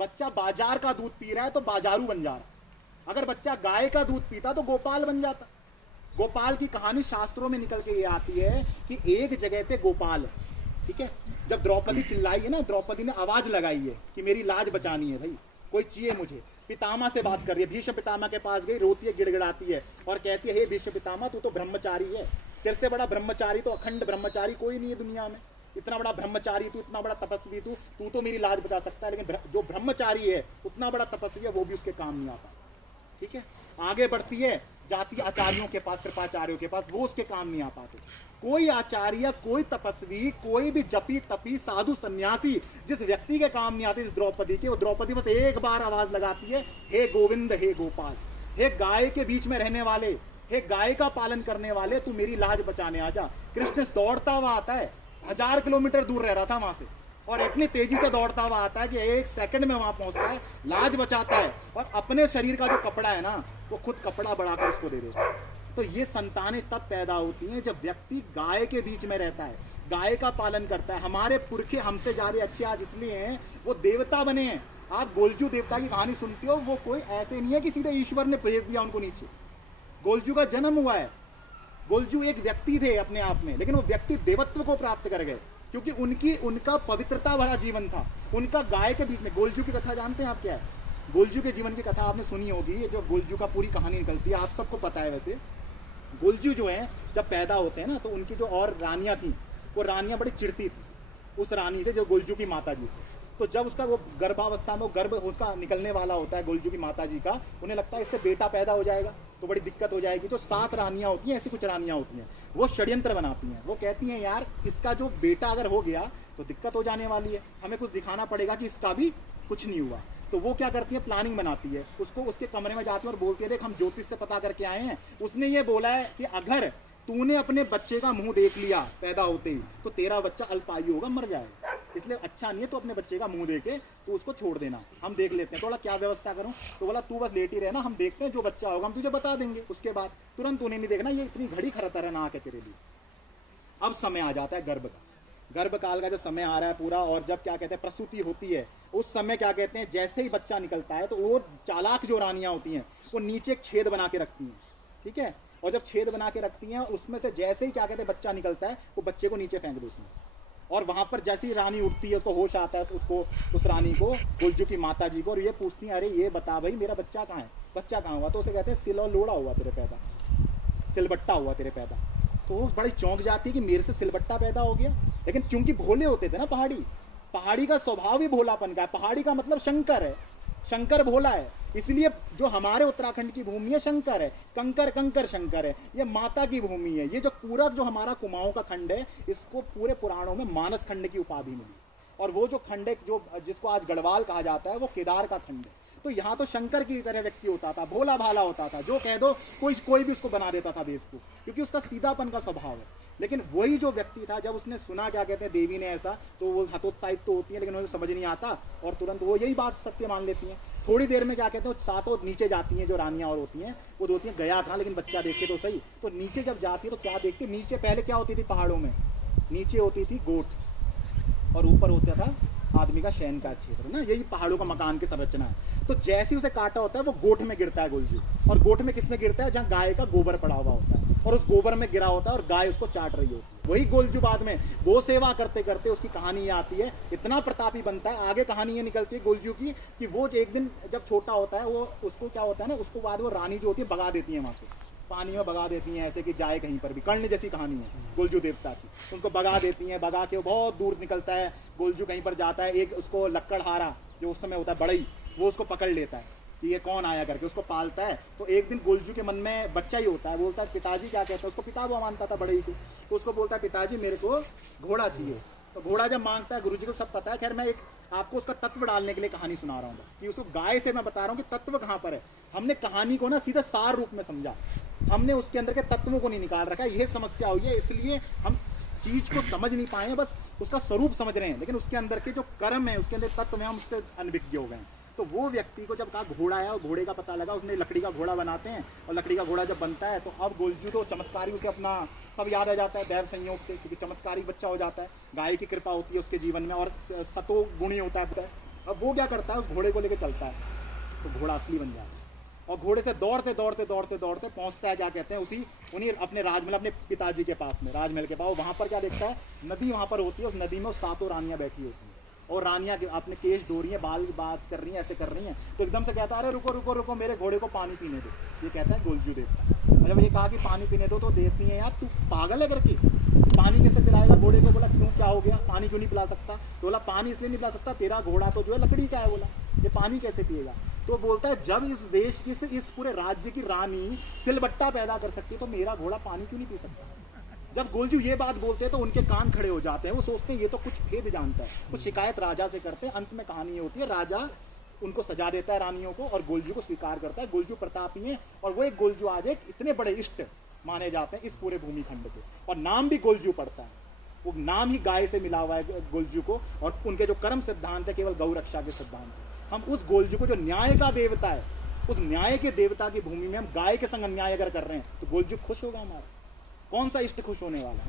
बच्चा बाजार का दूध पी रहा है तो बाजारू बन जा रहा है। अगर बच्चा गाय का दूध पीता तो गोपाल बन जाता। गोपाल की कहानी शास्त्रों में निकल के ये आती है कि एक जगह पे गोपाल है, ठीक है। जब द्रौपदी चिल्लाई है ना, द्रौपदी ने आवाज लगाई है कि मेरी लाज बचानी है भाई, कोई चाहिए मुझे। पितामह से बात कर रही है, भीष्म पितामह के पास गई, रोती है, गिड़गिड़ाती है और कहती है हे भीष्म पितामह, तू तो ब्रह्मचारी है, तेरे से बड़ा ब्रह्मचारी तो अखंड ब्रह्मचारी कोई नहीं है दुनिया में। इतना बड़ा ब्रह्मचारी तू, इतना बड़ा तपस्वी तू तो मेरी लाज बचा सकता है, लेकिन जो ब्रह्मचारी है उतना बड़ा तपस्वी है वो भी उसके काम नहीं आता, ठीक है। आगे बढ़ती है, जाती आचार्यों के पास, कृपाचार्यों के पास, वो उसके काम नहीं आ पाते। कोई आचार्य, कोई तपस्वी, कोई भी जपी तपी साधु सन्यासी जिस व्यक्ति के काम नहीं आते, जिस द्रौपदी के, वो द्रौपदी बस एक बार आवाज लगाती है, हे गोविंद, हे गोपाल, हे गाय के बीच में रहने वाले, हे गाय का पालन करने वाले, तू मेरी लाज बचाने आ जा। कृष्ण दौड़ता हुआ आता है, 1000 किलोमीटर दूर रह रहा था वहां से, और इतनी तेजी से दौड़ता हुआ आता है कि 1 सेकंड में वहां पहुंचता है, लाज बचाता है और अपने शरीर का जो कपड़ा है ना, वो खुद कपड़ा बढ़ाकर उसको दे देता है। तो ये संतानें तब पैदा होती हैं जब व्यक्ति गाय के बीच में रहता है, गाय का पालन करता है। हमारे पुरखे हमसे ज्यादा अच्छे आज इसलिए हैं, वो देवता बने हैं। आप गोलजू देवता की कहानी सुनते हो, वो कोई ऐसे नहीं है कि सीधे ईश्वर ने भेज दिया उनको नीचे। गोलजू का जन्म हुआ है, गोलजू एक व्यक्ति थे अपने आप में, लेकिन वो व्यक्ति देवत्व को प्राप्त कर गए क्योंकि उनका पवित्रता भरा जीवन था। उनका गाय के बीच में, गोलजू की कथा जानते हैं आप क्या है? गोलजू के जीवन की कथा आपने सुनी होगी, ये जो गोलजू का पूरी कहानी निकलती है आप सबको पता है। वैसे गोलजू जो है जब पैदा होते हैं ना, तो उनकी जो और रानियां थी, वो रानियां बड़ी चिढ़ती थी उस रानी से, जो गोलजू की माता जी से। तो जब उसका वो गर्भावस्था में, वो गर्भ उसका निकलने वाला होता है गोलजू की माता जी का, उन्हें लगता है इससे बेटा पैदा हो जाएगा तो बड़ी दिक्कत हो जाएगी। जो 7 रानियां होती हैं, ऐसी कुछ रानियां होती हैं, वो षड्यंत्र बनाती हैं। वो कहती हैं यार इसका जो बेटा अगर हो गया तो दिक्कत हो जाने वाली है, हमें कुछ दिखाना पड़ेगा कि इसका भी कुछ नहीं हुआ। तो वो क्या करती है, प्लानिंग बनाती है, उसको उसके कमरे में जाती है और बोलती है देख हम ज्योतिष से पता करके आए हैं, उसने ये बोला है कि अगर तूने अपने बच्चे का मुंह देख लिया पैदा होते ही तो तेरा बच्चा अल्पायु होगा, मर जाएगा, इसलिए अच्छा नहीं है तो अपने बच्चे का मुंह देके तो उसको छोड़ देना, हम देख लेते हैं। तो बोला क्या व्यवस्था करूं? तो बोला तू बस लेट ही रहना, हम देखते हैं जो बच्चा होगा हम तुझे बता देंगे, उसके बाद तुरंत उन्हें नहीं देखना, ये इतनी घड़ी खड़ा रहना आके तेरे लिए। अब समय आ जाता है गर्भ का, गर्भ काल का जो समय आ रहा है पूरा, और जब क्या कहते हैं प्रसूति होती है, उस समय क्या कहते हैं जैसे ही बच्चा निकलता है तो वो चालाक जो रानियां होती हैं वो नीचे एक छेद बना के रखती हैं, ठीक है। और जब छेद बना के रखती हैं उसमें से जैसे ही क्या कहते हैं बच्चा निकलता है वो बच्चे को नीचे फेंक देती हैं। और वहां पर जैसे ही रानी उठती है, उसको होश आता है, उसको उस रानी को, गोलजू की माता जी को, और ये पूछती है अरे ये बता भाई मेरा बच्चा कहाँ है, बच्चा कहाँ हुआ? तो उसे कहते हैं सिल और लोड़ा हुआ तेरे पैदा, सिलबट्टा हुआ तेरे पैदा। तो वो बड़ी चौंक जाती है कि मेरे से सिलबट्टा पैदा हो गया। लेकिन क्योंकि भोले होते थे ना पहाड़ी का स्वभाव ही भोलापन का है, पहाड़ी का मतलब शंकर है, शंकर भोला है, इसलिए जो हमारे उत्तराखंड की भूमि है शंकर है, कंकर कंकर शंकर है, ये माता की भूमि है। ये जो पूरा जो हमारा कुमाऊं का खंड है, इसको पूरे पुराणों में मानस खंड की उपाधि मिली, और वो जो खंड है जो जिसको आज गढ़वाल कहा जाता है वो केदार का खंड है। तो यहाँ तो शंकर की तरह व्यक्ति होता था, भोला भाला होता था, जो कह दो कोई भी उसको बना देता था बेवकूफ, क्योंकि उसका सीधापन का स्वभाव है। लेकिन वही जो व्यक्ति था, जब उसने सुना क्या कहते हैं देवी ने ऐसा, तो वो हतोत्साहित तो होती है, लेकिन उन्हें समझ नहीं आता और तुरंत वो यही बात सत्य मान लेती हैं। थोड़ी देर में क्या कहते हैं सातों नीचे जाती हैं, जो रानियां और होती हैं वो होती हैं गया कहाँ, लेकिन बच्चा देखे तो सही। तो नीचे जब जाती है तो क्या देखती है, नीचे पहले क्या होती थी पहाड़ों में, नीचे होती थी गोट और ऊपर होता था आदमी का शयन का क्षेत्र ना, यही पहाड़ों का मकान की संरचना है। तो जैसे ही उसे काटा होता है वो गोठ में गिरता है गोलजू, और गोठ में किस में गिरता है, जहाँ गाय का गोबर पड़ा हुआ होता है, और उस गोबर में गिरा होता है और गाय उसको चाट रही होती है। वही गोलजू बाद में गो सेवा करते करते उसकी कहानी ये आती है, इतना प्रतापी बनता है। आगे कहानी ये निकलती है गोलजू की कि वो एक दिन जब छोटा होता है, वो उसको क्या होता है ना, उसको बाद वो रानी जो होती है भगा देती है वहां से, पानी में भगा देती हैं ऐसे कि जाए कहीं पर भी। कर्ण जैसी कहानी है गोलजू देवता की, उनको भगा देती हैं, भगा के वो बहुत दूर निकलता है, गोलजू कहीं पर जाता है, एक उसको लक्कड़हारा जो उस समय होता है बड़ई, वो उसको पकड़ लेता है कि ये कौन आया करके, उसको पालता है। तो एक दिन गोलजू के मन में बच्चा ही होता है, बोलता है पिताजी क्या कहते हैं, उसको पिता वो मानता था बड़ई को, तो उसको बोलता है पिताजी मेरे को घोड़ा चाहिए। तो घोड़ा जब मांगता है, गुरुजी को सब पता है, खैर मैं एक आपको उसका तत्व डालने के लिए कहानी सुना रहा हूँ बस, कि उसको गाय से मैं बता रहा हूँ कि तत्व कहाँ पर है। हमने कहानी को ना सीधा सार रूप में समझा, हमने उसके अंदर के तत्वों को नहीं निकाल रखा है, यह समस्या हुई है, इसलिए हम चीज को समझ नहीं पाए, बस उसका स्वरूप समझ रहे हैं, लेकिन उसके अंदर के जो कर्म है, उसके अंदर तत्व में हम उससे अनभिज्ञ हो गए हैं। तो वो व्यक्ति को जब कहा घोड़ा है और घोड़े का पता लगा, उसने लकड़ी का घोड़ा बनाते हैं, और लकड़ी का घोड़ा जब बनता है तो अब गोलजू तो चमत्कारी, उसे अपना सब याद आ जाता है दैव संयोग से, क्योंकि चमत्कारी बच्चा हो जाता है, गाय की कृपा होती है उसके जीवन में, और सतो गुणी होता है। अब वो क्या करता है, उस घोड़े को लेके चलता है तो घोड़ा असली बन जाता है, और घोड़े से दौड़ते दौड़ते दौड़ते दौड़ते पहुंचता है, क्या कहते हैं, उन्हीं अपने राजमहल, अपने पिताजी के पास में, राजमहल के पास। वहां पर क्या देखता है, नदी वहां पर होती है, उस नदी में 7 रानियां बैठी होती हैं, और रानियां अपने केश धो रही हैं, बाल बात कर रही हैं, ऐसे कर रही हैं। तो एकदम से कहता है, अरे रुको रुको रुको, मेरे घोड़े को पानी पीने दो। ये कहता है गोलजू देवता। और जब ये कहा कि पानी पीने दो तो देती है, यार तू पागल है करके, पानी कैसे पिलाएगा घोड़े को? बोला क्यों, क्या हो गया, पानी क्यों नहीं पिला सकता? तो बोला पानी इसलिए नहीं पिला सकता, तेरा घोड़ा तो जो है लकड़ी का है। बोला ये पानी कैसे पिएगा? तो बोलता है जब इस देश की, इस पूरे राज्य की रानी सिलबट्टा पैदा कर सकती है तो मेरा घोड़ा पानी क्यों नहीं पी सकता? जब गोलजू ये बात बोलते हैं तो उनके कान खड़े हो जाते हैं, वो सोचते हैं ये तो कुछ भेद जानता है। कुछ शिकायत राजा से करते हैं, अंत में कहानी ये होती है, राजा उनको सजा देता है रानियों को, और गोलजू को स्वीकार करता है। गोलजू प्रतापी है, और वो एक गोलजू आज एक इतने बड़े इष्ट माने जाते हैं इस पूरे भूमि खंड के, और नाम भी गोलजू पड़ता है। वो नाम ही गाय से मिला हुआ है गोलजू को, और उनके जो कर्म सिद्धांत है केवल गौ रक्षा के सिद्धांत है। हम उस गोलजू को, जो न्याय का देवता है, उस न्याय के देवता की भूमि में हम गाय के संग अन्याय अगर कर रहे हैं तो गोलजू खुश होगा हमारा? कौन सा इष्ट खुश होने वाला है?